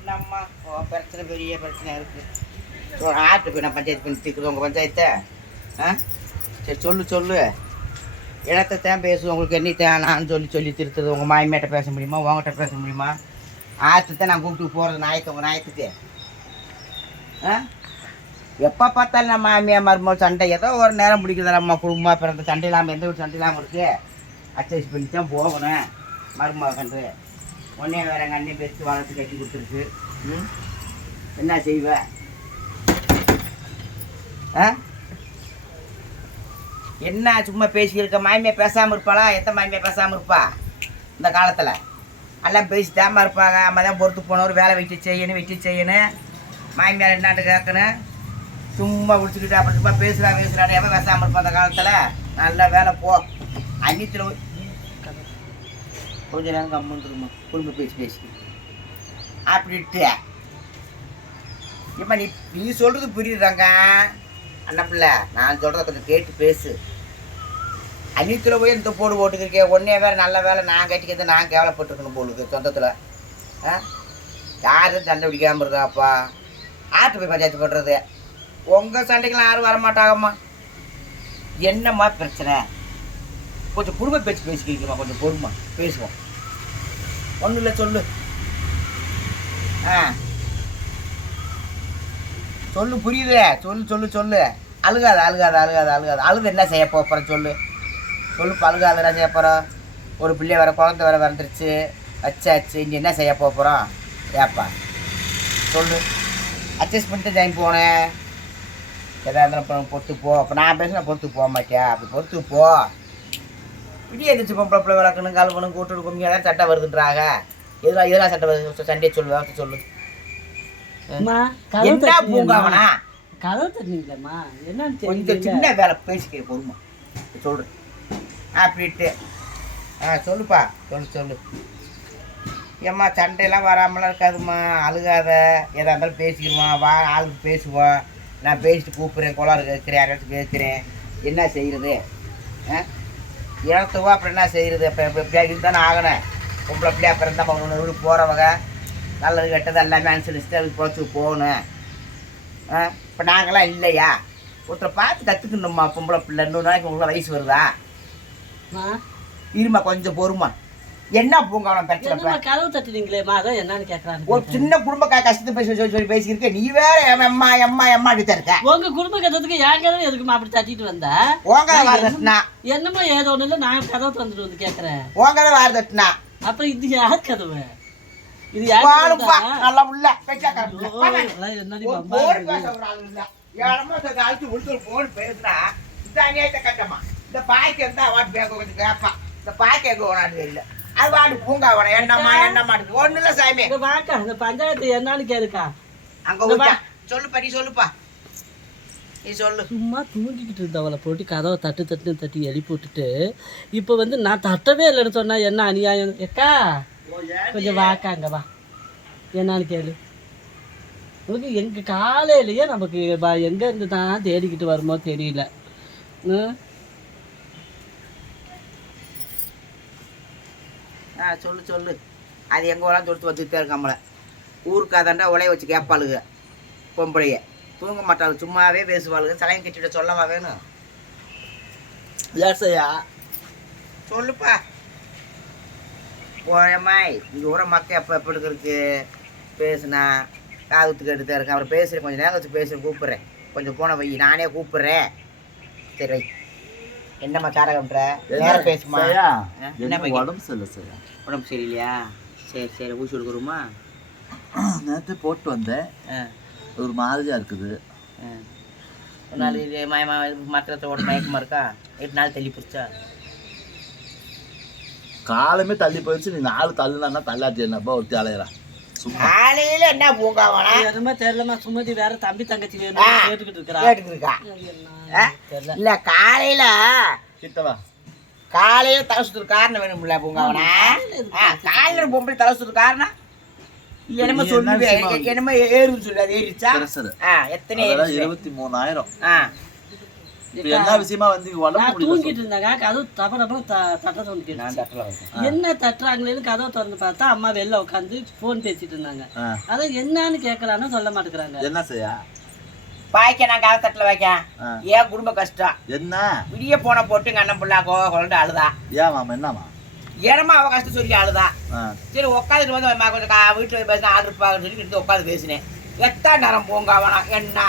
என்னம்மா? ஓ பிரச்சனை பெரிய பிரச்சனை இருக்குது ஆட்டு போய் நான் பஞ்சாயத்து பண்ணி தீர்க்குது உங்கள் பஞ்சாயத்தை. ஆ? சரி சொல்லு சொல்லு. இடத்த தான் பேசுவோம் உங்களுக்கு என்ன நான் சொல்லி சொல்லி திருத்துறது. உங்கள் மாயமேட்ட பேச முடியுமா? உங்ககிட்ட பேச முடியுமா? ஆற்றுத்தை நான் கூப்பிட்டு போகிறது நாயத்தை உங்கள் நாயத்துக்கு. ஆ? எப்போ பார்த்தாலும் நம்ம மாமியார் மருமகள் சண்டை. ஏதோ ஒரு நேரம் பிடிக்குது நம்ம குடும்பமாக பிறந்த சண்டை இல்லாமல் எந்த ஒரு சண்டை இல்லாமல் இருக்கு. அட்ஜஸ்ட் பண்ணி தான் போகணும் மருமகன்று உடனே வேற எங்கள் அண்ணன் பெருத்து வளர்த்து கட்டி கொடுத்துருக்கு. ம்? என்ன செய்வ? ஆ? என்ன சும்மா பேசிக்கிருக்க மாமியா பேசாமல் இருப்பாளா? எத்த மாமியா பேசாமல் இருப்பா? இந்த காலத்தில். எல்லாம் பேசி தேமா இருப்பாங்க. அம்மா தான் பொறுத்து போனவர் வேலை வெட்டி செய்யணும் வெட்டி செய்யணும். மாமியார் என்னான்னு கேட்கணும். சும்மா குடிச்சுக்கிட்டு அப்படி சும்மா பேசுகிறா பேசுகிறான்னு எவன் பேசாமல் இருப்பான் அந்த காலத்தில்? நல்ல வேலை போ. அன்னித்தில் கொஞ்ச நேரம் கம்முந்துருமா குடும்ப பேசி. பேசி அப்படின்ட்டு இப்போ நீ நீ சொல்கிறது புரியுதாங்க அண்ணா பிள்ளை நான் சொல்கிறத கொஞ்சம் கேட்டு பேசு. அன்னித்தில் போய் இந்த போடு போட்டுக்கிருக்கே ஒன்றே வேறு நல்ல வேலை நான் கட்டிக்கிறது நான் கேவலப்பட்டிருக்கணும் போலுக்கு சொந்தத்தில். ஆ? யாரும் சண்டை பிடிக்காமல் இருக்காப்பா. ஆட்டு போய் பஞ்சாயத்து பண்ணுறது உங்கள் சண்டைக்கெல்லாம் யாரும் வரமாட்டாங்கம்மா. என்னம்மா பிரச்சனை? கொஞ்சம் குடும்ப பேச்சு பேசிக்கிறீங்கம்மா கொஞ்சம் பொறுமா பேசுவோம். ஒன்றும் இல்லை சொல்லு. ஆ. சொல்லு புரியுதே. சொல்லு சொல்லு சொல்லு. அழுகாத அழுகாத அழுகாத அழுகாத. அழுது என்ன செய்ய போகிறேன் சொல்லு. சொல்லுப்பா அழுகாத என்ன செய்ய போகிறோம் ஒரு பிள்ளை வேற குழந்தை வர வந்துருச்சு. வச்சாச்சு. இங்கே என்ன செய்ய போகிறோம் ஏப்பா. சொல்லு. அட்ஜஸ்ட் பண்ணிட்டு ஜாயின் போனேன். எதாக இருந்தாலும் பொறுத்து போ. அப்போ நான் பேசுனா பொறுத்து போக மாட்டியா? அப்படி பொறுத்து போ. இப்படியே எதிர்த்து பொம்பளை பிள்ளை வளர்க்கணும் கழுவணும் கூட்டு கும்மியாக தான் சட்டை வருதுன்றாங்க எதுலாம் இதெல்லாம் சட்டை வருது? சண்டையை சொல்லு சொல்லு. என்ன? பூங்காவனா கதவு தட்டுனீங்களேம்மா? என்னன்னு கொஞ்சம் சின்ன வேலை பேசிக்கிற பொறுமா. சொல்கிறேன் அப்படின்ட்டு ஆ சொல்லுப்பா. சொல்லு சொல்லு. ஏம்மா சண்டையெல்லாம் வராமலாம் இருக்காதும்மா. அழுகாத. எதா இருந்தாலும் பேசிக்கிறோமா வா ஆளுக்கு பேசுவோம். நான் பேசிட்டு கூப்பிட்றேன் கோளாறு கேட்குறேன் யாராச்சும் பேசுகிறேன் என்ன செய்கிறது ஆ? இழத்துவா அப்புறம் என்ன செய்கிறது இப்போ இப்போ இப்படியா இருந்தானே ஆகணும். பொம்பளை பிள்ளையா பிறந்தா ஒன்று வீடு போகிறவங்க நல்லது கெட்டது எல்லாமே அனுசரிச்சுட்டு அதுக்கு பொழைச்சி போகணும். ஆ? இப்போ நாங்களாம் இல்லையா? ஒருத்தரை பார்த்து கற்றுக்கணும்மா பொம்பளை பிள்ளை. இன்னொரு நாளைக்கு உங்களுக்கு வயசு வருதா? இருமா கொஞ்சம் பொறுமா என்ன பூங்காவனம் பிரச்சனை கதவு தட்டுனீங்களேம்மா அதான் என்னன்னு கேக்குறாங்க ஒரு சின்ன குடும்ப கஷ்டத்தை பேசி சொல்லி சொல்லி பேசியிருக்க நீ வேற எம் எம்மா எம்மா எம்மா அடித்த இருக்க. உங்க குடும்ப கதத்துக்கு என் கதவு எதுக்குமா அப்படி தட்டிட்டு வந்த? உங்க வார தட்டுனா. என்னமோ ஏதோ ஒண்ணு இல்ல நான் கதவு தந்துட்டு வந்து கேக்குறேன். உங்க வார தட்டுனா. அப்புறம் இது யார் கதவு? இது யார்? நல்லா உள்ள இந்த பாய்க்கு இருந்தா வாட்டு பேக்க கொஞ்சம் கேட்பான் இந்த பாய் கேட்க ஓனாது இல்லை. அது வாட்டு பூங்காவனம். என்னம்மா என்னம்மா ஒன்றும் இல்லை சாமி. வாக்கா இந்த பஞ்சாயத்து என்னன்னு கேளுக்கா. அங்க சொல்லுப்பா நீ சொல்லுப்பா. சும்மா தூங்கிக்கிட்டு இருந்தவளை போட்டு கதவை தட்டு தட்டு தட்டி எழுப்பி விட்டுட்டு இப்போ வந்து நான் தட்டவே இல்லைன்னு சொன்னா என்ன அநியாயம்? ஏக்கா கொஞ்சம் வாக்கா அங்க வா. என்னன்னு கேளு. உனக்கு எங்க காலையிலயே நமக்கு வ- எங்க இருந்து தான் தேடிக்கிட்டு வருமோ தெரியல. ஆ சொல்லு சொல்லு. அது எங்கள் வேணாலும் தொடுத்து வச்சுட்டே இருக்காமல ஊருக்காதாண்டா உலைய வச்சு கேட்பாளுங்க பொம்பளைய. தூங்க மாட்டாள் சும்மாவே பேசுவாளுங்க தலையும் கட்டிவிட சொல்லவா வேணும். ஏசையா சொல்லுப்பா. போயம்மாய் இங்கே ஊற மக்கள் எப்போ எப்படி இருக்கு? பேசுனா காதுத்துக்கு எடுத்து இருக்கேன் அப்புறம் பேசுகிறேன் கொஞ்சம் நேரம் வச்சு பேசுகிறேன் கூப்பிட்றேன். கொஞ்சம் போன வை நானே கூப்பிட்றேன். சரி வை. என்னம்மா தாரகம்ன்ற நேரம் பேசுமா. என்ன? உடம்பு சரியில்லை சரியா? உடம்பு சரியில்லையா? சரி சரி. ஊசி கொடுக்குறோமா நேற்று போட்டு வந்தேன். ஒரு மாதிரியா இருக்குது. ஒரு நாள் இது மயமா மாத்திரத்தோட மயக்கமா இருக்கா? எட்டு நாள் தள்ளி பிடிச்சா காலமே தள்ளி போயிடுச்சு. நீ நாலு தள்ளுனா தள்ளாட்டி என்னப்பா? ஒருத்தி அலையிறா. சும்மா காலையில என்ன பூங்காவனா என்னமோ தெரியலமா சுமதி வேற தம்பி தங்கச்சி வேணும். கேட்டுக்கிட்டு இருக்கா இல்ல காலையில கிட்டவா காலையில தலை சுத்துற காரணம் வேணும்ல பூங்காவனா காலையில பொம்பளை தலை சுத்துற காரணம்? என்னமோ நீ என்ன சொல்லுவே விஷயமா? என்னமோ ஏறுன்னு சொல்லு அது ஏறிச்சா எத்தனை இருபத்தி மூணாயிரம். ஆ. என்ன விஷயமா வந்து நான் தூங்கிட்டு இருந்தாங்க கதவு தப்ப தப்ப தட்ட தோணிட்டு நான் தட்டில் வைக்கிறேன் என்ன தட்டுறாங்களேன்னு கதவை திறந்து பார்த்தா அம்மா வெளில உட்காந்து ஃபோன் பேசிட்டு இருந்தாங்க. ஆ. அதான் என்னன்னு கேட்கலான்னு சொல்ல மாட்டேங்கிறாங்க. என்ன செய்ய? பாய்க்க நான் கதை தட்டில் வைக்கேன் ஆ. ஏன் குடும்ப கஷ்டம். என்ன? விடிய போன போட்டு எங்கள் அண்ணன் பிள்ளை கோவ குழந்தை அழுதா. ஏன் மாமா? என்னமா ஏனமா அவ கஷ்டம் சொல்லி அழுதா. சரி உட்காந்துட்டு வந்து கொஞ்சம் வீட்டில் பேசினா ஆர்டர் பார்க்க சொல்லி எடுத்து உட்காந்து பேசினேன். எத்தா நேரம் போங்க அவனா? என்ன?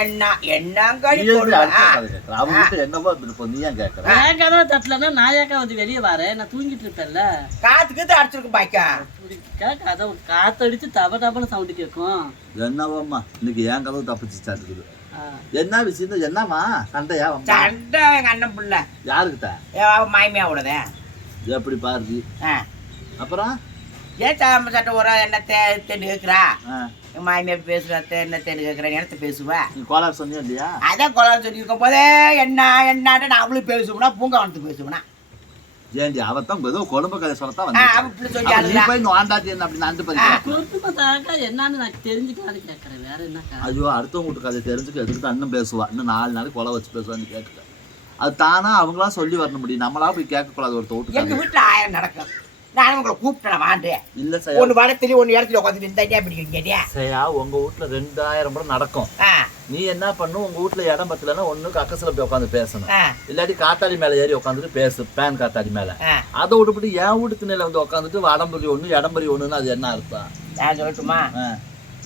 என்ன என்னங்கடி நீ எப்படி போடுவா அடுத்த கதை கேட்கற? அவ வீட்டுல என்னவோ நீ ஏன் கேட்கற? நான் கதவை தட்டலன்னா நான் ஏக்கா வந்து வெளியே வரேன் நான் தூங்கிட்டு இருப்பேன்ல. காத்துக்கு அடிச்சிருக்கு பாய்க்கா. கதவு காத்தடிச்சு தப தபன்னு சவுண்டு கேட்கும் என்னவோம்மா, இன்னைக்கு என் கதவு தப்பிச்சு சாட்டுக்குது. என்ன விஷயம் என்னம்மா? சண்டையா? சண்டை எங்க அண்ணன் பிள்ளை. யாருக்கிட்ட? மாய்மையா விடுதே எப்படி பாருதி ஆ. அப்புறம்? ஏன் சட்டை ஒரு என்ன தே தேன்னு கேட்குறா ஆ, என் மாமியா பேசுறா என்ன தேன்னு கேட்குறேன் இடத்த பேசுவா? நீ கோளாறு சொன்னியா இல்லையா? அதான் கொலான்னு சொல்லியிருக்கும் போதே என்ன என்னன்ட்டு நான் அவளும் பேசுவேனா பூங்காவனத்து பேசுவேனா? ஏண்டி அவத்தான் ஏதோ குடும்ப கதை சொல்லத்தான் வந்து போய் நோண்டாட்டி என்ன அப்படி நண்டு பறிக்க குடும்பத்தாக்கா என்னன்னு நான் தெரிஞ்சுக்கலான்னு கேட்கறேன் வேற என்னக்கா ஐயோ அடுத்தவங்க வீட்டு கதை தெரிஞ்சுக்க எதுக்கு அண்ணன் பேசுவா? இன்னும் நாலு நாளைக்கு கொலை வச்சு பேசுவான்னு கேட்கல அது தானா அவங்களா சொல்லி வரணும் முடியும் நம்மளா போய் கேட்கக்கூடாது ஒருத்த வீட்டு எங்க கதை வீட்டுல ஆயிரம் நடக்கும். நான் உங்களை கூப்பிட்டேன் வாண்டு இல்ல செய்யா ஒன்று வடத்துல ஒன்று இடத்துல உட்காந்துட்டு இந்த பிடிக்கும் கேட்டியா செய்யா உங்க வீட்டுல ரெண்டாயிரம் படம் நடக்கும். நீ என்ன பண்ணும் உங்க வீட்டுல இடம் பத்தலன்னா ஒண்ணு கக்கத்துல போய் உட்காந்து பேசணும். இல்லாட்டி காத்தாடி மேல ஏறி உட்காந்துட்டு பேசு பேன் காத்தாடி மேல. அதை விட்டுப்பட்டு என் வீட்டு திண்ணையில வந்து உட்காந்துட்டு வடம்புரி ஒண்ணு இடம்புரி ஒண்ணுன்னு அது என்ன அர்த்தம்? நான் சொல்லட்டுமா.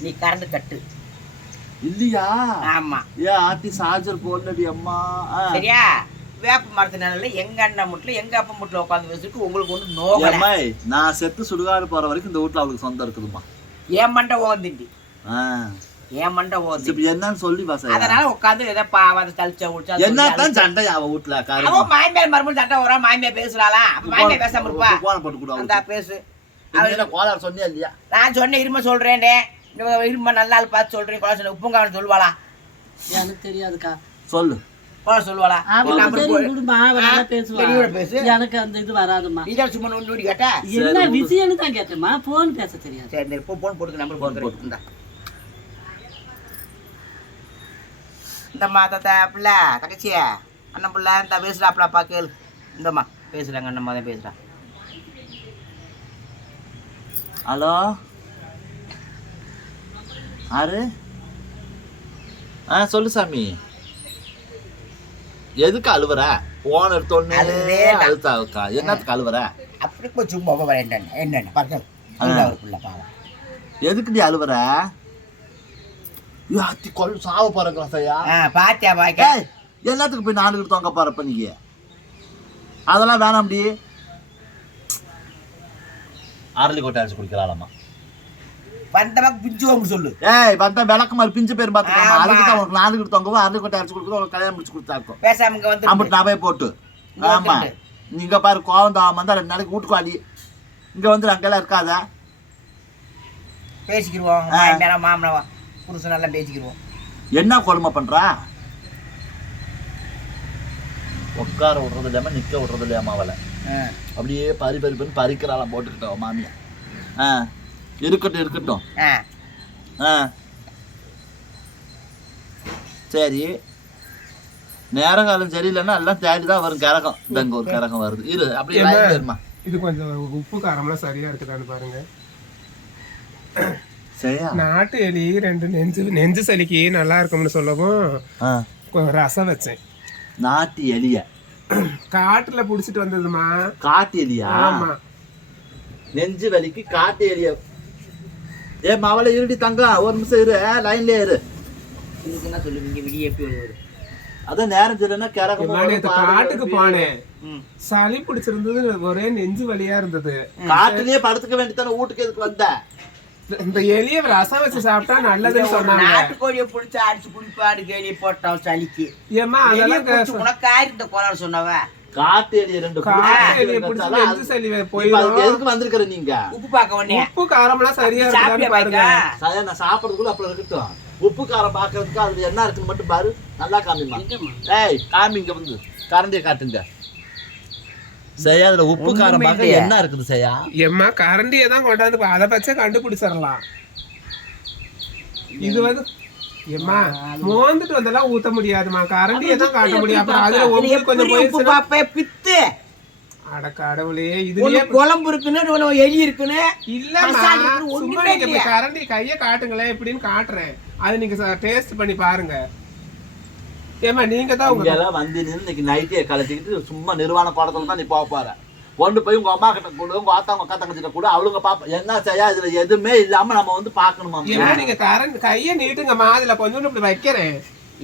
நீ கரண்ட் கட்டு இல்லையா? ஆமா. ஏன் ஆத்தி சார்ஜர் போடலடி அம்மா. சரியா? வேப்ப மரத்து நிழல்ல எங்க அண்ணன் முட்டில் எங்க அப்பா முட்டில் உட்காந்து பேசிட்டு உங்களுக்கு ஒன்று நோகலை. ஏம்மாய், நான் செத்து சுடுகாடு போற வரைக்கும் இந்த வீட்டுல அவளுக்கு சொந்தம் இருக்குதுமா ஏன் மண்டை ஓந்திண்டி ஆ. ஏன் மண்டை ஓந்தி இப்ப என்னன்னு சொல்லி பாசையா அதனால உட்காந்து ஏதோ பாவாத தளிச்ச விட்டு என்னத்தான் சண்டை அவ வீட்டுல அவன் மாமியார் மறுபடியும் சட்டை வரும் மாமியார் பேசுறாளா? மாமியார் பேசாம இருப்பா. போன போட்டு கொடு அந்த. பேசு. கோளாறு சொன்னியா இல்லையா? நான் சொன்னேன் இரும சொல்றேனே இரும நல்ல ஆள் பார்த்து சொல்றேன் கொலை சொல்ல உப்புங்காவன் சொல்லுவாளா? எனக்கு தெரியாதுக்கா. சொல்லு. சொல்லுவாளா. போடு. பெரியவரை பேசு. எனக்கு அந்த இது வராதுமா சும்மா நோண்டி கேட்டா? என்ன விஷயம்னு தான் கேட்டேம்மா. போன் பேச தெரியாது. சரி இப்போ போன் போட்டு நம்பர் Phone போட்டு இந்தா இந்த மாதத்தை பிள்ளை தங்கச்சிய. அண்ணன் பிள்ளை இந்த பேசுறாப்லப்பா கேளு. இந்தம்மா. பேசுறாங்க அண்ணன் தான் பேசுறான் ஹலோ? ஆறு ஆ சொல்லு சாமி. எதுக்கு அழுவுற? போன் எடுத்தோடனே. அழுத்தா என்னத்துக்கு அழுவுற? அப்படி போய் சும்மா வர என்னென்ன? என்னென்ன? பாருங்க பிள்ளை பாவம் எதுக்கு நீ அழுவுற? யாத்தி கொல் சாவு போறங்களா சையா ஆ பாத்தியா பாக்க? எல்லாத்துக்கும் போய் நாலு தொங்க போறப்ப நீங்க அதெல்லாம் வேணாம்டி அரளி கொட்டை அடிச்சு குடிக்கலாமா வந்தவங்க பிஞ்சுவோம் சொல்லு. ஏய் வந்தா விளக்கு மாதிரி பிஞ்சு பேர் பாத்துக்கலாம் ஆமா. அதுக்கு தான் உனக்கு நாலு தொங்கவும் அரளி கொட்டை அடிச்சு கொடுக்குறது உனக்கு கல்யாணம் முடிச்சு கொடுத்தா இருக்கும். பேசாம இங்க வந்து அம்பிட்டு நான் போய் போட்டு. ஆமா. நீங்க பாரு கோவம் தான் வந்தா ரெண்டு நாளைக்கு வீட்டுக்கு வாடி. இங்க வந்து அங்கெல்லாம் இருக்காத. பேசிக்கிருவோம். ஆ. மாமியாரா மாமனவா புருஷன் எல்லாம் பேசிக்கிருவோம். என்ன கொடுமை பண்றா? உட்கார விடுறது இல்லாம நிக்க விடுறது இல்லையாமா அவளை. ஆ. அப்படியே பறி பறி பண்ணி பறிக்கிறாளாம் போட்டுக்கிட்டோம் மாமியா. ஆ. இருக்கட்டும் இருக்கட்டும். ஆ. சரி. நேர காலம் சரியில்லைன்னா எல்லாம் தேடி தான் வரும் கரகம். இந்த இங்க ஒரு கரகம் வருது. இரு அப்படியே இருமா இது கொஞ்சம் உப்பு காரம்லாம் சரியா இருக்குதான்னு பாருங்க. சரியா? நாட்டு எலி ரெண்டு நெஞ்சு நெஞ்சு சளிக்கு நல்லா இருக்கும்னு சொல்லவும் ரசம் வச்சேன். நாட்டு எலிய? காட்டுல புடிச்சிட்டு வந்ததுமா? காட்டு எலியா? ஆமா. நெஞ்சு வலிக்கு காட்டு எலிய ஏ மவளை இருடி தங்கம் ஒரு நிமிஷம் இரு லைன்ல இரு. இதுக்கு என்ன சொல்லுவீங்க? விடிய எப்படி வருவாரு அதான் நேரம் சரின்னா கரகம் காட்டுக்கு போனேன் சளி பிடிச்சிருந்தது ஒரே நெஞ்சு வலியா இருந்தது. காட்டுலயே படுத்துக்க வேண்டியதானே வீட்டுக்கு எதுக்கு வந்த? இந்த எலிய ரசம் வச்சு சாப்பிட்டா நல்லதுன்னு சொன்னாங்க. நாட்டுக்கோழியை பிடிச்சி அடிச்சு குடிப்பாடு கேலி போட்டோம் சளிக்கு. ஏம்மா வெளிய அதெல்லாம் உனக்கு ஆயிரம் இந்த கோளாறு சொன்னவ? காட்டு எலி ரெண்டு எதுக்கு வந்திருக்கிற நீங்க? உப்பு பார்க்க உடனே. உப்பு சரியா இருக்குதான்னு பாருங்க. பாய்க்கா சரியா நான் சாப்பிடுறதுக்குள்ள அப்புறம் இருக்கட்டும். உப்பு காரம் பாக்குறதுக்கு அதுல என்ன இருக்குன்னு மட்டும் பாரு. நல்லா காமிமா ஏய் காமிங்க வந்து. கரண்டியை காட்டுங்க. சரியா அதுல உப்பு காரம் பார்க்க. என்ன இருக்குது சரியா எம்மா கரண்டியை தான் கொண்டாந்து பா- அதை வச்சே கண்டுபிடிச்சிடலாம். இது வந்து ஏம்மா மோந்துட்டு வந்தெல்லாம் ஊத்த முடியாதுமா கரண்டியை தான் காட்ட முடியும். அப்புறம் அதுல உங்களுக்கு கொஞ்சம் போயிருச்சுன்னா பாப்பே பித்து. அட கடவுளே இதுலயே குழம்பு இருக்குன்னு எலி இருக்குன்னு. இருக்குன்னு சும்மா நீங்க? கரண்டி கைய காட்டுங்களேன் எப்படின்னு காட்டுறேன். அது நீங்க டேஸ்ட் பண்ணி பாருங்க. ஏமா நீங்க தான் உங்க வந்து நின்று இன்னைக்கு நைட்டே கலட்டிக்கிட்டு சும்மா நிர்வாண பாடத்துல தான் நீ போக போற. கொண்டு போய் உங்க அம்மா கிட்ட கொடு உங்க ஆத்தா உங்க அக்கா தங்கச்சிட்ட கூட. அவளுங்க பாப்பா என்ன செய்யா இதுல எதுவுமே இல்லாம நம்ம வந்து பாக்கணுமா ஏமா நீங்க கரண்ட் கைய நீட்டுங்கம்மா அதுல கொஞ்சோண்டு இப்படி வைக்கிறேன்.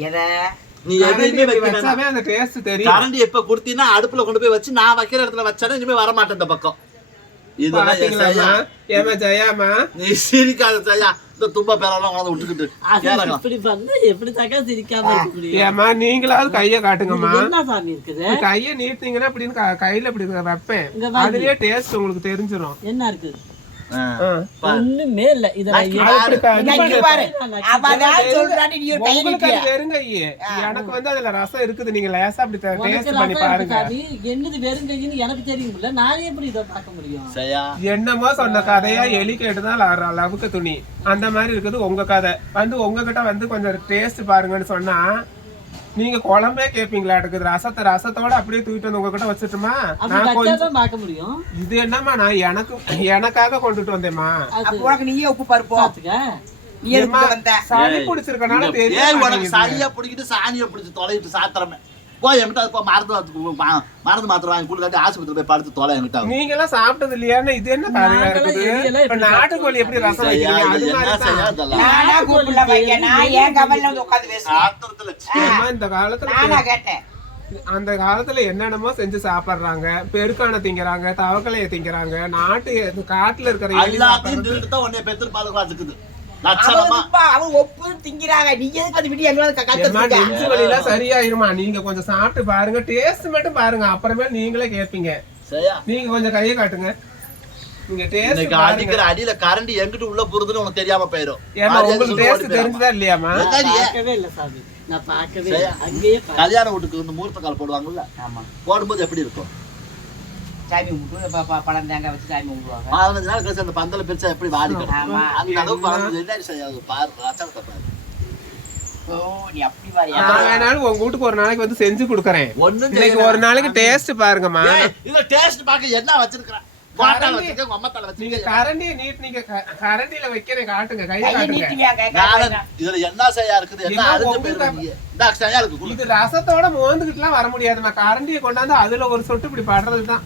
எதை? நீ கரண்டி எதுவுமே இப்படி வைக்க வேணாம். வச்சாவே அந்த டேஸ்ட் தெரியும். கரண்டி எப்ப குடுத்தீங்கன்னா அடுப்புல கொண்டு போய் வச்சு நான் வைக்கிற இடத்துல வச்சானே இனிமே வர மாட்டேன் இந்த பக்கம். இதெல்லாம் ஜெயாமா நீ சிரிக்காத செய்யா. இந்த தும்ப பேரெல்லாம் விட்டுக்கிட்டு. இப்படி பண்ணா எப்படி தாக்கா சிரிக்காம இருக்க ஏமா நீங்களாவது கைய காட்டுங்கம்மா இது என்ன சாமி இருக்குது இப்படி கைய நீட்டிங்கன்னா அப்படின்னு க- கையில இப்படி வைப்பேன். அதுலயே டேஸ்ட் உங்களுக்கு தெரிஞ்சிரும் என்ன இருக்கு. ஒண்ணுமே இல்ல. எனக்கு வந்து அதுல ரசம் இருக்குது. நீங்க லேசா அப்படி உனக்கு டேஸ்ட் பண்ணி பாருங்க. என்னது வெறும் கையின்னு எனக்கு தெரியும்ல. நானே எப்படி இதை பார்க்க முடியும்? என்னமோ சொன்ன கதையா எலி கேட்டுதான் லவுக்க துணி. அந்த மாதிரி இருக்குது உங்க கதை. வந்து உங்ககிட்ட வந்து கொஞ்சம் டேஸ்ட் பாருங்கன்னு சொன்னா நீங்க குழம்பே கேப்பீங்களா? இருக்குது ரசத்தை ரசத்தோட அப்படியே தூக்கிட்டு வந்து உங்ககிட்ட வச்சுட்டுமா? நான் கொஞ்சம் பார்க்க முடியும். இது என்னம்மா நான் எனக்கு எனக்காக கொண்டுட்டு வந்தேம்மா. உனக்கு நீயே உப்பு பருப்போ? நீ எதுக்கு வந்த? சளி பிடிச்சிருக்கனால ஏய் தெரிய உனக்கு. சளியா பிடிக்கிட்டு சாணியை பிடிச்சி தொலைவிட்டு சாத்திரமே. போய் என்கிட்ட அது போ மருந்து மருந்து மாத்திரை வாங்கி கொடுக்காட்டி ஆஸ்பத்திரி போய் படுத்து தொலை என்கிட்ட. நீங்க எல்லாம் சாப்பிட்டது இல்லையான்னு இது என்ன கதையா இருக்குது? இப்ப நாட்டுக்கோழி எப்படி ரசம் இந்த காலத்துல நானா கேட்டேன். அந்த காலத்துல என்னென்னமோ செஞ்சு சாப்பிடுறாங்க. பெருக்கான திங்கறாங்க தவக்கலைய திங்கறாங்க. நாட்டு காட்டுல இருக்கிற எலி எல்லாத்தையும் திருட்டு தான் உன்னை பெத்து பாலுக்கு வச்சுக்குது. அவன் ஒப்பு திங்கிறாங்க. நீ எதுக்கு அது விட்டு எங்களை ஏம்மா, கத்து நெஞ்சு வலிலாம் சரியாயிருமா? நீங்க கொஞ்சம் சாப்பிட்டு பாருங்க டேஸ்ட் மட்டும் பாருங்க. அப்புறமே நீங்களே கேப்பீங்க. செய்யா நீங்க கொஞ்சம் கையை காட்டுங்க. அடியில கரண்டி எங்கிட்டு உள்ள போறதுன்னு உனக்கு தெரியாம போயிடாம. தெரிஞ்சதா இல்லையாமா இல்ல சாமி. நான் பார்க்கவே. கல்யாண வீட்டுக்கு வந்து மூர்த்த கால் போடுவாங்கல்ல? ஆமா. போடும்போது எப்படி இருக்கும்? சாமி கும்பிட்டு பழம் தேங்காய் வச்சு சாமி கும்பிடுவாங்க. பதினஞ்சு நாள் கழிச்சு அந்த பந்தல பிரிச்சா எப்படி வாடி ஆமா. அந்த அளவுக்கு செய்யாது பாரு உங்க வீட்டுக்கு ஒரு நாளைக்கு வந்து செஞ்சு கொடுக்கறேன். இன்னைக்கு. ஒரு நாளைக்கு டேஸ்ட் பாருங்கம்மா. இதுல டேஸ்ட் பார்க்க என்ன. வச்சிருக்கேன் கரண்டியில வைக்கிறேன் காட்டுங்க கையை காட்டுங்க. இதுல என்ன செய்யா இருக்குது என்ன. இது ரசத்தோட மோந்துகிட்டுலாம் வர முடியாதுமா கரண்டியை கொண்டாந்து அதுல ஒரு சொட்டு இப்படி படுறதுதான்.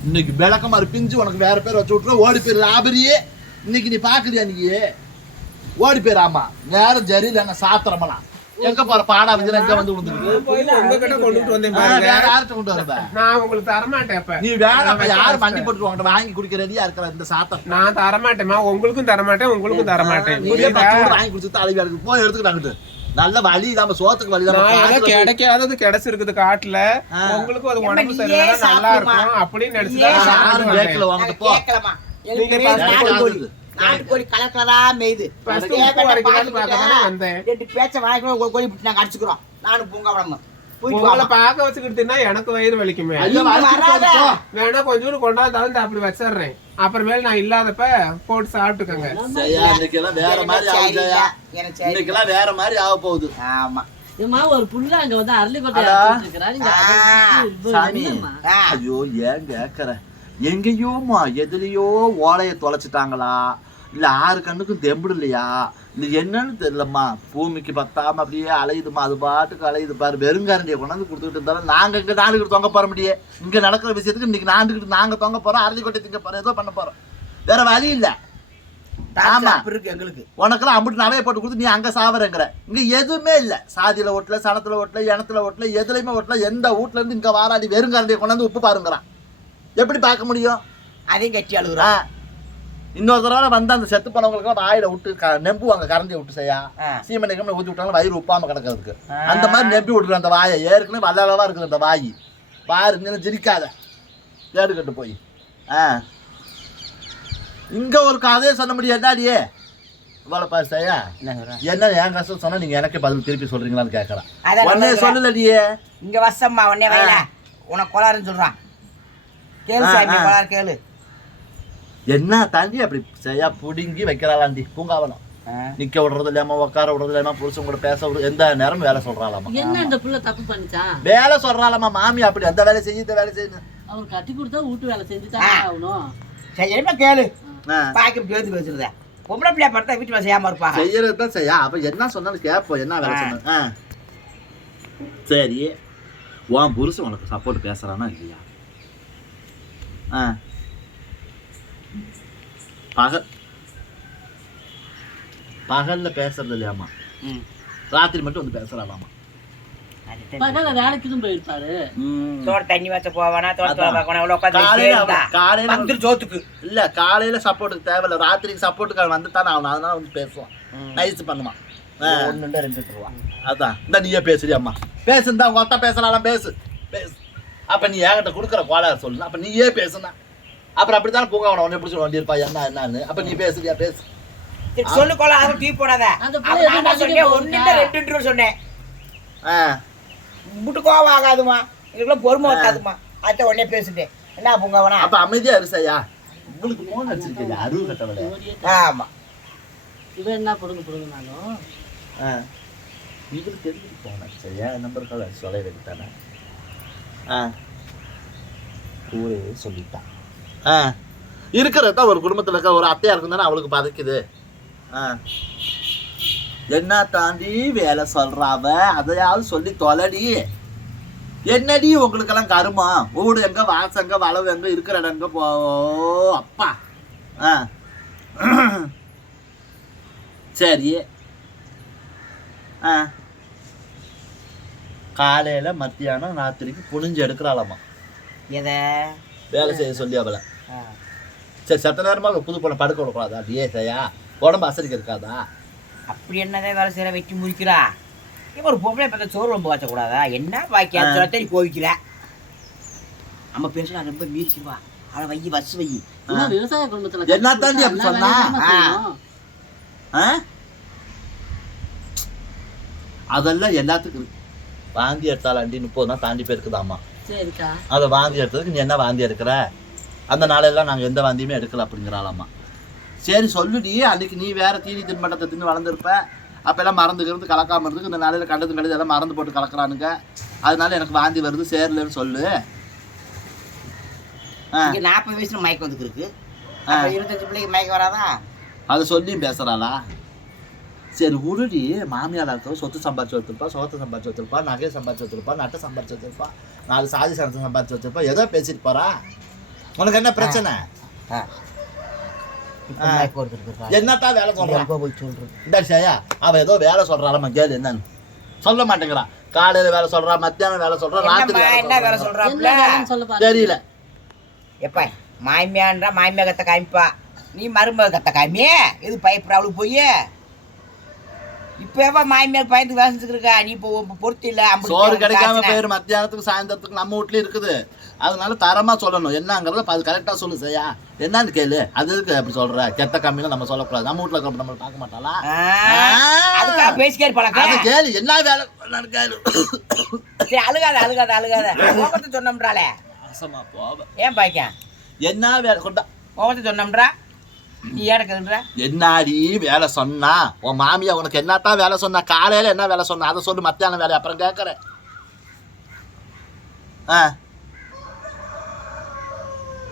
இன்னைக்கு விளக்கமா பிஞ்சு உனக்கு வேற பேர் வச்சு விட்டுரு ஓடி போயிரு லாபரியே. இன்னைக்கு நீ பாக்குறியா நீ? ஓடி போயிரு ஆமா. நேரம் சரியில்லை என்ன சாத்திரமெல்லாம் எங்க போற பாடா விஜய் எங்க வந்து விழுந்துருக்கு? வேற யார்கிட்ட கொண்டு வரத? நான் உங்களுக்கு தரமாட்டேன் நீ வேற யார் வண்டி போட்டு வாங்கி? குடிக்க ரெடியா இருக்கிற இந்த சாத்தம் நான் தரமாட்டேம்மா. உங்களுக்கும் தரமாட்டேன் உங்களுக்கும் தரமாட்டேன். வாங்கி குடிச்சு தலைவி இருக்கு போய் எடுத்துக்கிட்டாங்க நல்ல வழி இல்லாம சோத்துக்கு வழி இல்லாம கிடைக்காதது கிடைச்சிருக்குது காட்டுல. ஆ. உங்களுக்கும் அது உடம்பு நீயே சரியில்லைன்னா நல்லா. இருக்கும் அப்படின்னு சாப்பிட்டு கேட்கல நாங்க போ நாட்டுக்கோழி கலர் கலரா மேய்து. வந்தேன். ரெண்டு பேச்ச வாய்க்கு ஒரு கோழி பிடிச்சி நாங்க அடிச்சுக்கிறோம். நானும் பூங்காவடம் போயிட்டு உங்களை. பார்க்க வச்சுக்கிட்டுனா எனக்கு வயிறு வலிக்குமே. வேணா கொஞ்சோண்டு கொண்டாந்து அப்படி வச்சிடுறேன். அப்புறமேல நான் இல்லாதப்ப போட்டு சாப்பிட்டுக்கோங்க. இன்னைக்கெல்லாம் வேற மாதிரி. இன்னைக்கெல்லாம் வேற மாதிரி ஆக போகுது. ஆமா. ஏம்மா ஒரு புள்ள அங்க வந்து அரளிக்கொட்டை. ஐயோ ஏன் கேக்குற? எங்கேயோமா எதுலயோ ஓலைய தொலைச்சிட்டாங்களா? இல்ல ஆறு கண்ணுக்கும் தெம்புடு இல்லையா? இது என்னன்னு தெரியலம்மா. பூமிக்கு பத்தாம அப்படியே அலையுதுமா அது பாட்டுக்கு அலையுது பாரு. வெறுங்காரண்டியை கொண்டாந்து கொடுத்துக்கிட்டு இருந்தாலும் நாங்க இங்க நாடுகிட்டு தொங்க போற முடியே இங்க நடக்கிற விஷயத்துக்கு இன்னைக்கு நாண்டுகிட்டு நாங்க தொங்க போறோம். அரளி கொட்டை திங்க போறோம். ஏதோ பண்ண போறோம். வேற வழி இல்ல. ஆமா. இருக்கு எங்களுக்கு. உனக்கெல்லாம் அம்பிட்டு நவைய போட்டு கொடுத்து நீ அங்க சாவறங்கிற. இங்க எதுவுமே இல்ல. சாதியில ஓட்டல சனத்துல ஓட்டல இனத்துல ஓட்டல எதுலயுமே ஓட்டல. எந்த வீட்ல இருந்து இங்க வாராடி வெறுங்காரண்டியை கொண்டாந்து உப்பு பாருங்கிறான். எப்படி பார்க்க முடியும்? அதையும் கட்டி ஆ. இன்னொரு தடவை வந்து அந்த செத்து போனவங்களுக்கு வாயில விட்டு நெம்புவாங்க கரண்டியை விட்டு செய்யா. ஆ. சீமனைக்கு ஊற்றி விட்டாலும் வயிறு உப்பாம கிடக்கிறதுக்கு. அந்த மாதிரி நெம்பி விட்டுரு அந்த வாயை. ஏற்கனவே வல்ல அளவா இருக்குது அந்த வாய். பாரு நீ ஜிரிக்காத. கேடு கட்டு போய். ஆ. இங்க ஒரு கதையை சொல்ல முடியும். என்னடியே? இவ்வளோ பாசையா என்ன என் கஷ்டம் சொன்னா நீங்க எனக்கே பதில் திருப்பி சொல்றீங்களான்னு கேட்கறேன் உடனே. சொல்லலடியே. இங்க வசம்மா உடனே வயல. உனக்கு கோளாறுன்னு சொல்றான். கேளு சாமி. கோளாறு கேளு. என்ன தண்ணி அப்படி செய்யா புடுங்கி வைக்கிறாளாண்டி பூங்காவனம். நிக்க விடுறது இல்லாம உட்கார விடுறது இல்லாம புருஷன் கூட பேச விடுறது எந்த நேரமும் வேலை சொல்றாளாமா என்ன இந்த புள்ள தப்பு பண்ணிச்சான் வேலை சொல்றாளாமா மாமி அப்படி அந்த வேலை செய்ய இந்த வேலை செய்யணும் அவர் கட்டி கொடுத்தா வீட்டு வேலை செஞ்சுதான் ஆகணும் என்ன கேளு ஆ. பாய்க்கு பேருந்து பேசுறத பொம்பளை பிள்ளைய பார்த்தா வீட்டு வேலை செய்யாம இருப்பாங்க செய்யறது தான் செய்யா அப்ப என்ன சொன்னாலும் கேட்போம் என்ன வேலை. சொன்ன. சரி உன் புருஷன் உனக்கு சப்போர்ட் பேசுறானா இல்லையா ஆ பகல். பகல்ல பேசுறது இல்லையாமா ம். ராத்திரி மட்டும் வந்து பேசுறாளாமா பகல வேலைக்குதும் போயிருப்பாரு? சோறு தண்ணி வச்ச போவானா? தோட்டத்துல அதான். பார்க்கணும். எவ்வளோ உட்காந்து காலையில அவ- காலையில வந்து சோத்துக்கு. இல்ல காலையில சப்போர்ட்டுக்கு தேவையில்ல. ராத்திரிக்கு சப்போர்ட்டுக்கு வந்துட்டானே? அவன் அதனால வந்து பேசுவான். நைஸ் பண்ணுவான். ரெண்டு ரூபா அதான். இந்த நீயே பேசுறியம்மா பேசுந்தா உங்க பேசலாம் பேசு. பேசு. அப்ப நீ என்கிட்ட கொடுக்குற கோளாறு சொல்லு அப்ப நீயே பேசுனா அப்புறம் அப்படித்தான் பூங்க அவனை எப்படி சொல்ல வண்டியிருப்பா என்ன என்னன்னு? அப்ப நீ பேசுறியா பேசு. சொல்லு கோல அதுவும் டீ போடாத. நான் சொன்னேன்? போகுதா? ரெண்டு சொன்னேன். ஆ. முட்டு கோவம் ஆகாதுமா. இதுக்கெல்லாம் பொறுமை வைக்காதுமா அத்தை உடனே பேசிட்டேன். என்ன பூங்கவனா? அப்ப அமைதியா இருசையா உங்களுக்கு போன் அடிச்சிருக்கீங்க அருவு கட்டவளே. ஆமா. இவன் என்ன புடுங்க புடுங்கினாலும்? ஆ. இவருக்கு தெரிஞ்சு போன் அடிச்சையா நம்பருக்காக சொல்ல வேண்டித்தானே ஆ. ஊரே சொல்லிட்டான். ஆ. இருக்கிறது தான் ஒரு குடும்பத்தில் இருக்க ஒரு அத்தையா இருக்கும் தானே அவளுக்கு பதைக்குது. ஆ. என்ன தாண்டி வேலை சொல்றாவ அதையாவது சொல்லி தொலைடி. என்னடி உங்களுக்கெல்லாம் கருமா? ஊடு எங்க வாசம் எங்க வளவு எங்க இருக்கிற இடம் எங்க போ? அப்பா. ஆ. சரி. ஆ. காலையில மத்தியானம் ராத்திரிக்கு புனிஞ்சு எடுக்கிறாளாமா. எதை? வேலை செய்ய சொல்லி அவளை. சரி சத்த நேரமா அவ புது பொண்ணை படுக்க விடக்கூடாதா? அப்படியே செய்யா உடம்பு அசரிக்க இருக்காதா? அப்படி என்னதான் வேலை செய்யற வெட்டி முடிக்கிறா இவன் ஒரு பொம்பளை பார்த்த சோறு ரொம்ப வச்சக்கூடாதா? என்ன பாக்கி கோவிக்கிற நம்ம பேசுனா ரொம்ப மீறிக்குவா அவளை வை வசு வை. இன்னும் விவசாய குடும்பத்துல என்ன தாண்டி அப்படி சொன்னா? தானே? அதெல்லாம் எல்லாத்துக்கும் இருக்கு. வாந்தி எடுத்தாலாண்டி முப்பது நாள் தாண்டி போயிருக்குதாம்மா. சரிக்கா. அதை வாந்தி எடுத்ததுக்கு நீ என்ன வாந்தி எடுக்கிற? அந்த நாளெல்லாம் நாங்கள் எந்த வாந்தியுமே எடுக்கல அப்படிங்கிறாளாம்மா சரி சொல்லுடி அன்னைக்கு நீ வேற தீனி தின்பண்டத்தை தின்னு வளர்ந்துருப்ப. அப்பெல்லாம் மறந்து கிருந்து கலக்காம இருக்கு இந்த நாளையில கண்டது கண்டது எல்லாம் மறந்து போட்டு கலக்குறானுங்க. அதனால எனக்கு வாந்தி வருது சேரலன்னு சொல்லு. நாற்பது வயசுல மயக்கம் வந்துருக்கு இருபத்தஞ்சு பிள்ளைக்கு மயக்கம் வராதா? அதை சொல்லியும் பேசுறாளா? சரி உருடி மாமியார் இருக்கவ சொத்து சம்பாரிச்சு வச்சிருப்பா சோத்தை சம்பாரிச்சு வச்சிருப்பா நகையை சம்பாரிச்சு வச்சிருப்பா நட்டை சம்பாரிச்சு வச்சிருப்பா நாலு சாதி சனத்தை சம்பாரிச்சு வச்சிருப்பா ஏதோ பேசிட்டு போறா. உனக்கு என்ன பிரச்சனை? என்னத்தான் வேலை சொல்றான் சொல்றேன் இந்த சேயா அவ ஏதோ வேலை சொல்றாளம்மா கேளு என்னன்னு? சொல்ல மாட்டேங்கிறான் காலையில வேலை சொல்றா மத்தியானம் வேலை சொல்றா ராத்திரி என்ன வேலை வேலை சொல்றா. என்ன சொல்றாப்ல வேலைன்னு சொல்ல பாரு தெரியல. எப்ப மாமியான்றா மாமியா கத்த காமிப்பா. நீ மருமக கத்த காமியே இது பயப்படுற அவளுக்கு போய் இப்ப எப்ப மாமியார் பயந்து வேசிச்சுட்டு இருக்கா? நீ இப்போ உன் பொறுத்து இல்ல சோறு கிடைக்காம. போயிரு மத்தியானத்துக்கு சாயந்தரத்துக்கு நம்ம வீட்லயும் இருக்குது. அதனால தரமா சொல்லணும். என்னங்கிறத அது கரெக்டா சொல்லு செய்யா என்னன்னு கேளு. அது இருக்கு அப்படி சொல்ற? கெட்ட கம்மியில நம்ம சொல்லக்கூடாது. நம்ம வீட்டுல இருக்கிற நம்ம பார்க்க மாட்டாளா? அதுக்காக பேசிக்காரு அது பழக்கம் கேளு. என்ன வேலை கேளு. சரி அழுகாத அழுகாத அழுகாத. கோபத்தை போவ. ஏன் பாய்க்கேன் என்ன வேலை? கொண்டா. கோபத்தை சொன்னோம்ன்றா? என்னாடி வேலை சொன்னா? உன் மாமியா உனக்கு என்னத்தான் வேலை சொன்னா? காலையில என்ன வேலை சொன்னா? அதை சொல்லு மத்தியானம் வேலை அப்புறம் கேட்கறேன். ஆ.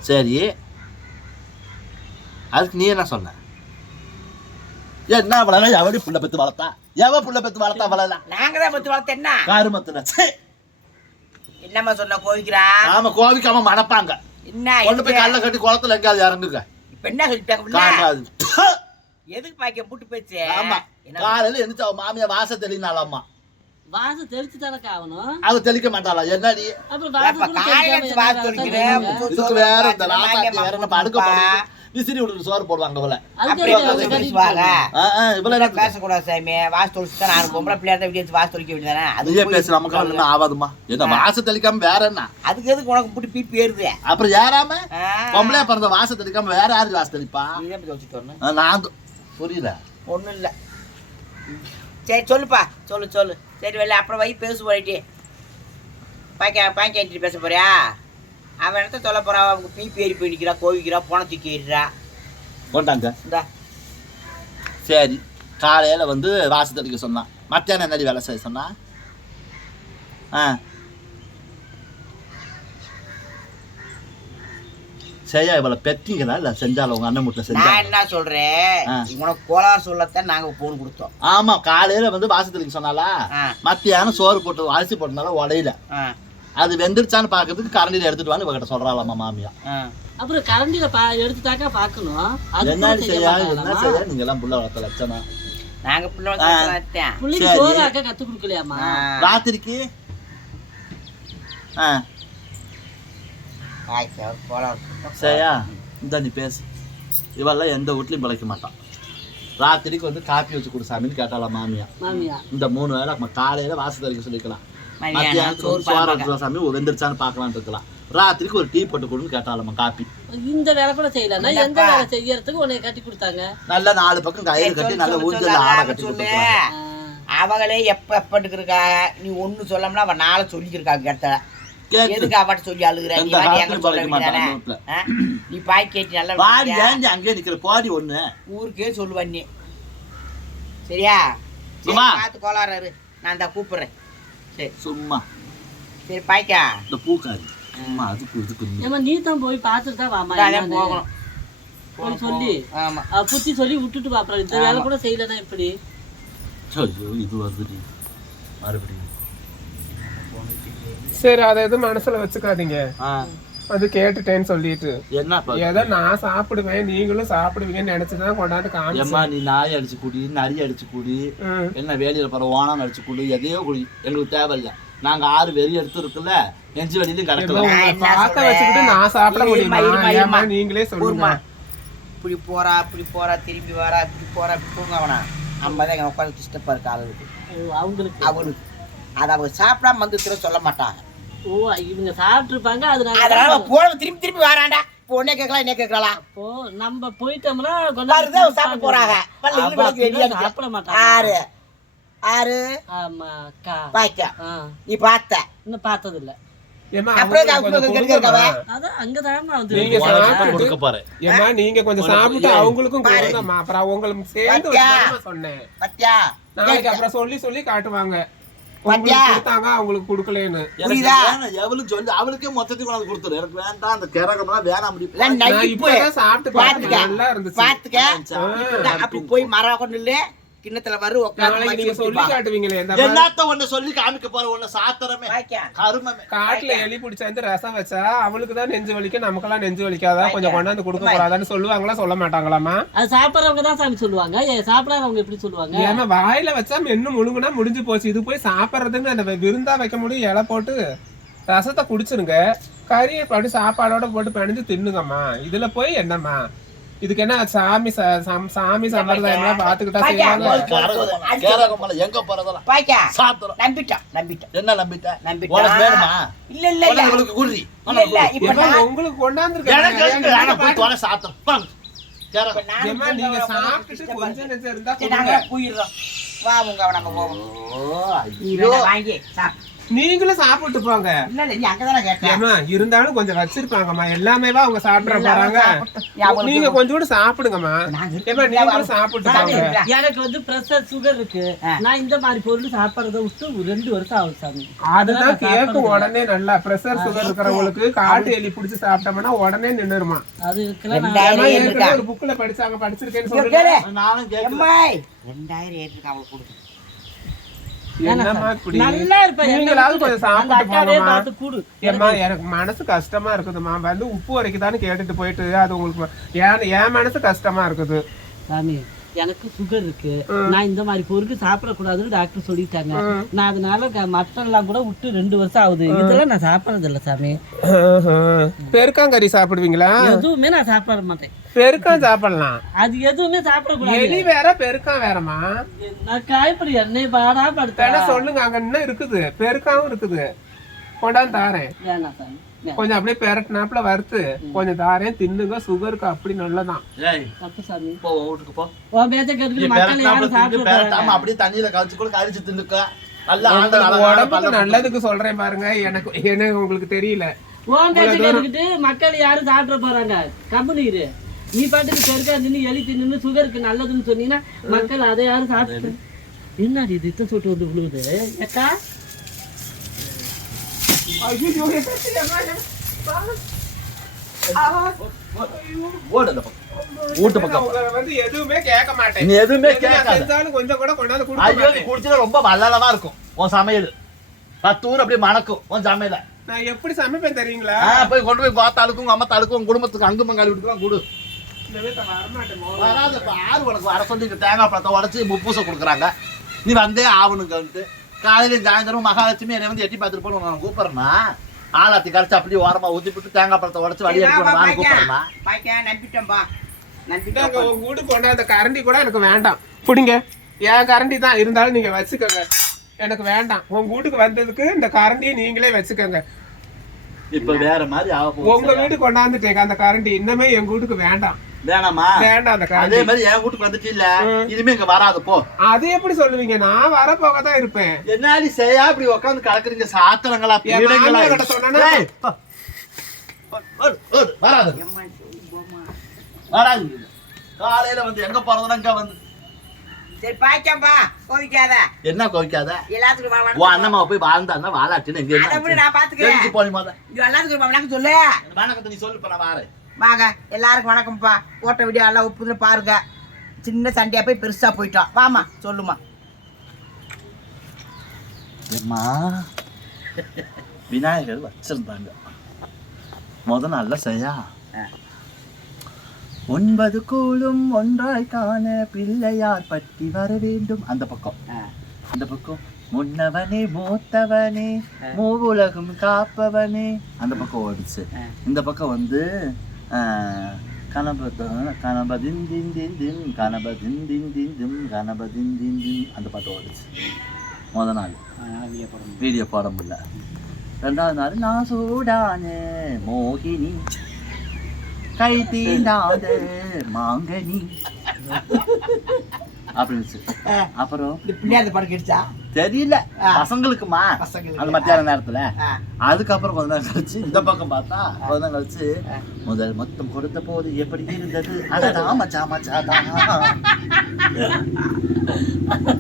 சரி. அதுக்கு நீ என்ன சொன்ன? என்ன அவ்வளோ எவடி புள்ள பெத்து வளர்த்தா? எவ புள்ள பெத்து வளர்த்தா அவ்வளோதான் நாங்க தான் பத்து வளர்த்த என்ன? காருமத்துல ச்சே. என்னம்மா சொன்ன கோவிக்கிறா? ஆமா கோவிக்காம மணப்பாங்க. என்ன கொண்டு போய்? கல்ல கட்டி குளத்துல எங்கேயாவது இறங்குங்க. என்ன சொல்லிட்டாங்க எதுக்கு பாய்க்க புட்டு பேச்சு? ஆமா. காலையில எந்திரிச்சு அவ மாமியா வாச தெளினாலாமா வாசம் தெளிச்சு தானே ஆகணும்? அவ தெளிக்க மாட்டாளா? என்னடி? அப்புறம் வேற இந்த வேற நம்ம விசிறி விடுற சோறு போடுவாங்க போல இவ்வளவு பேசக்கூடாது சாமி வாசு தொழிச்சு தான். நான் பொம்பளை பிள்ளையார் தான் வீட்டு வாசு தொழிக்க வேண்டியதானே அது பேசு நமக்கு ஒண்ணுமே ஆகாதுமா வாச தெளிக்காம வேற என்ன? அதுக்கு எதுக்கு உனக்கு புட்டு பீப்பி ஏறுது? அப்புறம் ஏறாம? பொம்பளையா பிறந்த வாச தெளிக்காம வேற யாரு வாச தெளிப்பா? நான். புரியல. ஒன்றும் இல்லை. சரி சொல்லுப்பா. சொல்லு சொல்லு. சரி வெளில அப்புறம் வை பேசு போயிட்டு பாய்க்க பாய்க்காட்டி பேச போறியா? அவன் இடத்த சொல்ல போறான் அவங்க பீப்பி ஏறி போயிடிக்கிறா கோவிக்கிறா போன தூக்கி ஏறிடுறா இந்தா. சரி காலையில் வந்து வாசல் தெளிக்க சொன்னான் மத்தியானம் என்னடி வேலை செய்ய சொன்னா? ஆ. சரியா இவளை பெற்றீங்களா இல்லை செஞ்சால உங்க அண்ணன் முட்டை நான் செஞ்சா என்ன சொல்றேன்? ஆ. உனக்கு கோளாறு சொல்லத்தான் நாங்க போன் கொடுத்தோம். ஆமா காலையில வந்து வாசல் தெளிக்க சொன்னாலா மத்தியானம் சோறு போட்டு அரிசி போட்டனால உடையில. அது வெந்துருச்சான்னு பார்க்கறதுக்கு கரண்டியில் எடுத்துட்டு வான்னு இவகிட்ட சொல்றாளாமா மாமியா. அப்புறம் கரண்டில பா எடுத்துட்டாக்கா பார்க்கணும். அது என்ன செய்ய என்ன? செய்யா? நீங்க எல்லாம் புள்ள வளர்த்த லட்சணம். நாங்க பிள்ளை வளர்த்தேன். பிள்ளைக்கு. சோறு ஆக்க கத்து கொடுக்கலையாமா. ராத்திரிக்கு? சரியா இந்த நீ பேசு. இவெல்லாம் எந்த வீட்லையும் பிழைக்க மாட்டான். ராத்திரிக்கு வந்து காப்பி வச்சு கொடு சாமின்னு கேட்டாளா மாமியா. மாமியா. இந்த மூணு வேளை நம்ம காலையில வாசல் தெளிக்க சொல்லிக்கலாம். மத்தியானம் சோறு சோறு எடுத்துக்கலாம் சாமி இருக்கலாம். ராத்திரிக்கு ஒரு டீ போட்டு கொடுன்னு கேட்டாலம்மா காப்பி. இந்த வேலை கூட செய்யலன்னா எந்த இந்தப்பா. வேலை செய்யறதுக்கு உன்னை கட்டி கொடுத்தாங்க? நல்லா நாலு பக்கம் கயிறு கட்டி சொல்லு, நல்ல ஊஞ்சல் சொல்லு, ஆடை கட்டி ஆ. அவங்களே எப்ப எப்பன்ட்டு இருக்கா நீ ஒண்ணு சொல்லாமனா அவன் நாளை சொல்லிக்கிருக்காங்க இடத்துல. கேட்டு எதுக்கு அவட்ட சொல்லி அழுகுற? நீ? நீ பாய் கேட்டு நல்லா அங்கேயே நிக்கிற போடி ஒண்ணு. ஊருக்கே சொல்லுவன் நீ. சரியா. பார்த்து கோளாறு நான் இந்த கூப்பிடுறேன். சரி சும்மா சரி பாய்க்கா இந்த பூக்காரி சும்மா அதுக்கு இதுக்கு நீ. ஏம்மா நீ தான் போய் பார்த்துட்டு தான் வாமா அதான் என்னன்னு. போகணும் போய் சொல்லி ஆமா புத்தி சொல்லி விட்டுட்டு வா. அப்புறம் இந்த வேலை கூட செய்யலன்னா எப்படி ஐயோ இது வருது மறுபடியும் சரி அதை எதுவும் மனசுல வச்சுக்காதீங்க அது கேட்டுட்டேன்னு சொல்லிட்டு. என்ன ஏதோ நான் சாப்பிடுவேன் நீங்களும் சாப்பிடுவீங்கன்னு நினைச்சுதான் கொண்டாந்து காமிச்சு ஏம்மா நீ நாய் அடிச்சு குடி நரி அடிச்சு குடி. என்ன வேலியில போற ஓனம் அடிச்சு குடி எதையோ குடி. எங்களுக்கு தேவையில்ல. நாங்க ஆறு வெறி எடுத்து இருக்குல்ல நெஞ்சு வெளியிலும் ஏம்மா, கிடக்கல உங்களை நான் என்ன பார்க்க? வச்சுக்கிட்டு நான் சாப்பிட முடியுமா. நீங்களே சொல்லுங்க. ஊர்மா இப்படி போறா இப்படி போறா திரும்பி வரா இப்படி போறா இப்படி தூங்க அவனா? நம்ம தான் எங்க உட்காந்து டிஸ்டர்பா இருக்கு ஆளுக்கு அவங்களுக்கு. அவளுக்கு. அதை அவங்க சாப்பிடாம வந்து திரும்ப சொல்ல மாட்டாங்க ஓ இவங்க சாப்பிட்டுருப்பாங்க அதனால அதனால போன திரும்பி திரும்பி வரான்டா இப்போ கேட்கலாம் என்ன கேட்கலாம் அப்போ நம்ம போயிட்டோம்னா அவங்க சாப்பிட போறாங்க. சாப்பிட. மாட்டாங்க. ஆறு. ஆறு. ஆமா அக்கா பாய்க்க நீ பார்த்த. இன்னும் பார்த்தது இல்ல கொஞ்சம் நீங்க கொஞ்சம் சாப்பிட்டு அவங்களுக்கும் அப்புறம் உங்களுக்கு சேர்ந்து சொன்னேன். பத்தியா? நாளைக்கு அப்புறம் சொல்லி சொல்லி காட்டுவாங்க. பாத்தியா? உங்களுக்கு கொடுத்தாங்க அவங்களுக்கு கொடுக்கலன்னு புரியுதா? எவளும் சொல்லி அவளுக்கே மொத்தத்துக்கு கொண்டாந்து கொடுத்துரு எனக்கு வேண்டாம் அந்த கிரகம்லாம் வேணாம் அப்படி சாப்பிட்டு பாத்துக்க நல்லா இருந்துச்சு பாத்துக்க. அப்படி போய் மரம் கொண்டு கிண்ணத்துல வரும் என்னத்த ஒண்ணு சொல்லி காமிக்க போற? ஒண்ணு சாத்திரமே கருமமே. காட்டுல எலி பிடிச்சாந்து ரசம் வச்சா அவளுக்கு தான் நெஞ்சு வலிக்கும் நமக்கெல்லாம் நெஞ்சு வலிக்காதா? கொஞ்சம் கொண்டாந்து கொடுக்க கூடாதான்னு சொல்லுவாங்களா? சொல்ல மாட்டாங்களாமா அது சாப்பிட்றவங்க தான் சாமி சொல்லுவாங்க. ஏன் சாப்பிடாதவங்க எப்படி சொல்லுவாங்க? ஏமா வாயில வச்சா மென்னு முழுங்குனா முடிஞ்சு போச்சு. இது போய் சாப்பிட்றதுன்னு அந்த விருந்தா வைக்க முடியும். இலை போட்டு ரசத்தை குடிச்சிருங்க. கறியை அப்படி சாப்பாடோட போட்டு பிணைஞ்சு தின்னுங்கம்மா. இதுல போய் என்னம்மா? இதுக்கு என்ன சாமி சம்- சாமி சம்பிரதாயம்லாம் பாத்துக்கிட்டா கேரகமல எங்க போறதெல்லாம்? பாய்க்க சாத்திரம் நம்பிட்டோம் நம்பிட்டோம். என்ன நம்பிட்ட? நம்பிட்டா. உனக்கு வேணுமா? இல்ல இல்ல இல்ல. இப்ப ஏம்மா, நான் உங்களுக்கு கொண்டாந்து எனக்கு போய் தொலை நீங்க disturb கொஞ்சம் இருந்தா போயிடுறோம். வா உங்க நாங்க போவோம். வாங்கி சாப்பிடு. நீங்களும் சாப்பிட்டு போங்க. இல்ல இல்ல அங்கதானே இருந்தாலும் கொஞ்சம் வச்சிருப்பாங்கம்மா. எல்லாமேவா அவங்க சாப்பிட போறாங்க? அவங்களுக்கு- நீங்க கொஞ்சம் கூட சாப்பிடுங்கம்மா. நாங்க ஏம்மா நீங்களும் சாப்பிட்டு போங்க. எனக்கு வந்து பிரஷர் சுகர் இருக்கு. நான் இந்த மாதிரி பொருள் சாப்பிட்றத விட்டு ரெண்டு வருஷம் ஆகுது சாமி. அதுதான் கேக்கும் உடனே நல்லா. பிரஷர் சுகர் இருக்கிறவங்களுக்கு காட்டு எலி புடிச்சு சாப்பிட்டோம்னா உடனே நின்னுருமா? அது ஒரு புக்ல படிச்சாங்க படிச்சிருக்கேன்னு சொல்லுங்க. நானும் ரெண்டாயிரம் ஏற்றிருக்கா அவளுக்கு கொடுக்கு எனக்கு மனசு கஷ்டமா இருக்குதும்மா. வந்து உப்பு வரைக்குதான்னு கேட்டுட்டு போயிட்டு அது உங்களுக்கு என் என் மனசு கஷ்டமா இருக்குது? சாமி எனக்கு சுகர் இருக்கு. நான் இந்த மாதிரி பொருள் சாப்பிடக்கூடாதுன்னு டாக்டர் சொல்லிட்டாங்க. நான் அதனால க- மட்டன்லாம் கூட விட்டு ரெண்டு வருஷம் ஆகுது. இதெல்லாம் நான் சாப்பிட்றது இல்ல சாமி பெருக்காங்கறி சாப்பிடுவீங்களா? எதுவுமே நான் சாப்பிட மாட்டேன். பெருக்கான் சாப்பிடலாம். அது எதுவுமே சாப்பிடக்கூடாது. எலி வேற பெருக்கான் வேறமா நான் காய்ப்படி எண்ணெய் பாடா படுத்தேன் சொல்லுங்க அங்க இன்னும் இருக்குது. பெருக்காவும் இருக்குது. கொண்டாந்து தாரேன். வேணாம் சாமி. கொஞ்சம் அப்படியே பெரட்டினாப்புல வறுத்து கொஞ்சம் தாரேன் தின்னுங்க. சுகருக்கு அப்படி நல்லதான் போ வீட்டுக்கு போ. அப்படியே தண்ணியில கழிச்சு கூட கழிச்சு தின்னுக்க. உடம்புக்கு நல்லதுக்கு சொல்றேன் பாருங்க. எனக்கு எனக்கு உங்களுக்கு தெரியல. உன் மக்கள் யாரும் சாப்பிட போறாங்க. கம்பெனி இரு நீ பாட்டுக்கு பெருக்கா நின்று எலி தின்னு சுகருக்கு நல்லதுன்னு சொன்னீங்கன்னா மக்கள் அதை யாரும் சாப்பிட்டு என்னடி இது சொட்டு வந்து விழுகுது எம்மா, ஓடு அந்த பக்கம் வீட்டு பக்கம் உங்களை வந்து எதுவுமே கேட்க மாட்டேன். எதுவுமே கேட்காத. கொஞ்சம் கூட கொண்டாந்து மாட்டேன். குடிச்சா ரொம்ப வல்லலவா இருக்கும். உன் சமையல். பத்து ஊர் அப்படியே மணக்கும். உன் சமையல. நான் எப்படி சமைப்பேன் தெரியுங்களா? போய் கொண்டு போய் கோத்தா அழுக்கும். உங்க அம்மா தழுக்கும் உன் குடும்பத்துக்கு அங்கு மங்காளி விட்டுக்கலாம் கொடு. வராது ஆறு உனக்கு வர சொல்லி தேங்காய் பழத்தை உடச்சி முப்பூசை கொடுக்குறாங்க. நீ வந்தே ஆகணுங்கன்ட்டு. காலையில சாயந்தரம் மகாலட்சுமி என்னை வந்து எட்டி பார்த்துட்டு போன நான் கூப்பிடுறேன்னா ஆளாத்தி கரைச்சி அப்படியே ஓரமா ஊத்தி விட்டு தேங்காய் பழத்தை உடச்சி வழி எடுத்து நான் கூப்பிடுறேன்னா. இந்தாங்க, நம்பிட்டோம் உங்க வீட்டுக்கு கொண்டாந்த கரண்டி கூட எனக்கு வேண்டாம். பிடிங்க. என் கரண்டி தான் இருந்தாலும் நீங்க வச்சுக்கோங்க. எனக்கு வேண்டாம். உங்க வீட்டுக்கு வந்ததுக்கு இந்த கரண்டியை நீங்களே வச்சுக்கோங்க. இப்ப வேற மாதிரி உங்க வீட்டுக்கு கொண்டாந்துட்டேங்க அந்த கரண்டி. இன்னமே எங்க வீட்டுக்கு வேண்டாம். வேணாமா அதே மாதிரி என் வீட்டுக்கு வந்துட்டு இல்ல. இனிமே இங்க வராது போ. அது எப்படி சொல்லுவீங்க? நான் வர போக தான் இருப்பேன். என்னாடி செய்யா? இப்படி உட்காந்து கலக்குறீங்க சாத்திரங்களா வராது. வராது. காலையில வந்து எங்க போறதுன்னா இங்க வந்து. சரி பாய்க்காம்பா கோவிக்காத. என்ன கோவிக்காத? எல்லாத்துக்கும் வா- உன் அண்ணம்மா போய் வாழ்ந்தான்னா வாழாட்டின்னு எங்க நான் பாத்துக்கிறேன். இது எல்லாத்துக்கும் வணக்கம் சொல்லு. வணக்கத்தை நீ சொல்லு நான் வாரேன். வாங்க எல்லாருக்கும் வணக்கம்ப்பா. போட்ட வீடியோ எல்லாம் உப்புதுல பாருங்க. சின்ன சண்டையா போய் பெருசா போயிட்டோம். வாமா சொல்லுமா ஏம்மா? விநாயகர் வச்சிருந்தாங்க. முத நாள்ல செய்யா ஒன்பது கூழும் ஒன்றாய் காண பிள்ளையார் பட்டி வர வேண்டும். அந்த பக்கம். அந்த பக்கம். முன்னவனே மூத்தவனே மூவுலகம் காப்பவனே. அந்த பக்கம் ஓடிச்சு. இந்த பக்கம் வந்து கணபத கணபதின் தின் தின் தின் கணபதின் தின் தின் தின் கணபதின் தின் தின் அந்த பாட்டு ஓடிச்சு. முத நாள். வீடியோ போட முடியல. ரெண்டாவது நாள் நான் சூடான மோகினி. கை தீண்டாத மாங்கனி. அப்படின்னு அப்புறம் பிள்ளையார் படம் கிடைச்சா? தெரியல. பசங்களுக்குமா? பசங்களுக்கு. அந்த மத்தியான நேரத்துல. அதுக்கப்புறம் கொஞ்ச நேரம் கழிச்சு இந்த பக்கம் பார்த்தா கொஞ்ச நேரம் கழிச்சு முதல் மொத்தம் கொடுத்த போது எப்படி இருந்தது? அடடா மச்சா மச்சாடா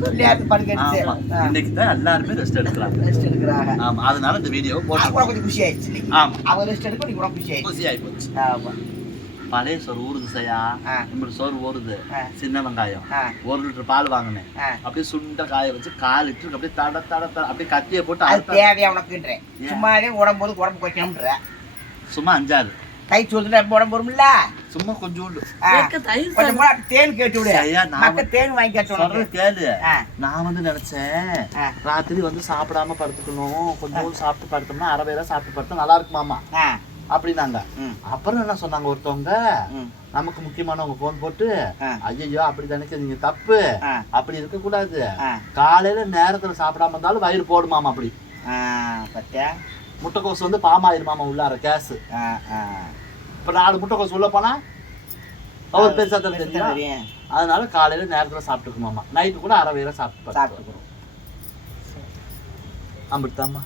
பிள்ளையார் படம் கிடைச்சு. இன்னைக்கு தான் எல்லாருமே ரெஸ்ட் எடுக்கிறாங்க. ரெஸ்ட் எடுக்கிறாங்க. ஆமா. அதனால இந்த வீடியோ போட்டு கொஞ்சம் குஷி ஆயிடுச்சு. ஆமா. அவங்க ரெஸ்ட் எடுக்க நீங்க குஷி ஆயிடுச்சு. ஆமா. பழைய சோறு ஊறுது செய்யா ஆ. இப்படி சோறு ஊறுது. சின்ன வெங்காயம். ஒரு லிட்டர் பால் வாங்கினேன். அப்படியே சுண்ட காய வச்சு கால் லிட்டருக்கு அப்படியே தட தட தட அப்படியே கத்தியை போட்டு அது தேவையா உனக்குன்றேன் சும்மாவே உடம்போது உடம்பு வைக்கணும்ன்ற சும்மா அஞ்சாறு கை சொல்லுல உடம்பு வரும்ல சும்மா கொஞ்சோண்டு ஆ. ஏக்க தயிர் கொஞ்சம் கூட தேன் கேட்டு விடு மக்க தேன் வாங்கி கேட்டு கேளு. நான் வந்து நினைச்சேன். ராத்திரி வந்து சாப்பிடாம படுத்துக்கணும் கொஞ்சம் சாப்பிட்டு படுத்தோம்னா அரை வேளை சாப்பிட்டு படுத்தா நல்லா இருக்குமாமா. அப்படின்னாங்க. அப்புறம் என்ன சொன்னாங்க ஒருத்தவங்க. நமக்கு முக்கியமானவங்க போன் போட்டு. ஐயோ அப்படி நினைக்கிறீங்க தப்பு. அப்படி இருக்க கூடாது. காலையில நேரத்துல சாப்பிடாம இருந்தாலும் வயிறு போடுமாமா அப்படி? முட்டைக்கோசு வந்து பாமாயிருமாமா உள்ளார கேஸ். இப்ப நாலு முட்டைக்கோசு உள்ள போனா அவர் பெருசா தான் தெரியும். அதனால காலையில நேரத்துல சாப்பிட்டுக்குமாமா நைட்டு கூட அரை வேளை சாப்பிட்டு. சாப்பிட்டுக்கிறோம் அப்படித்தாம்மா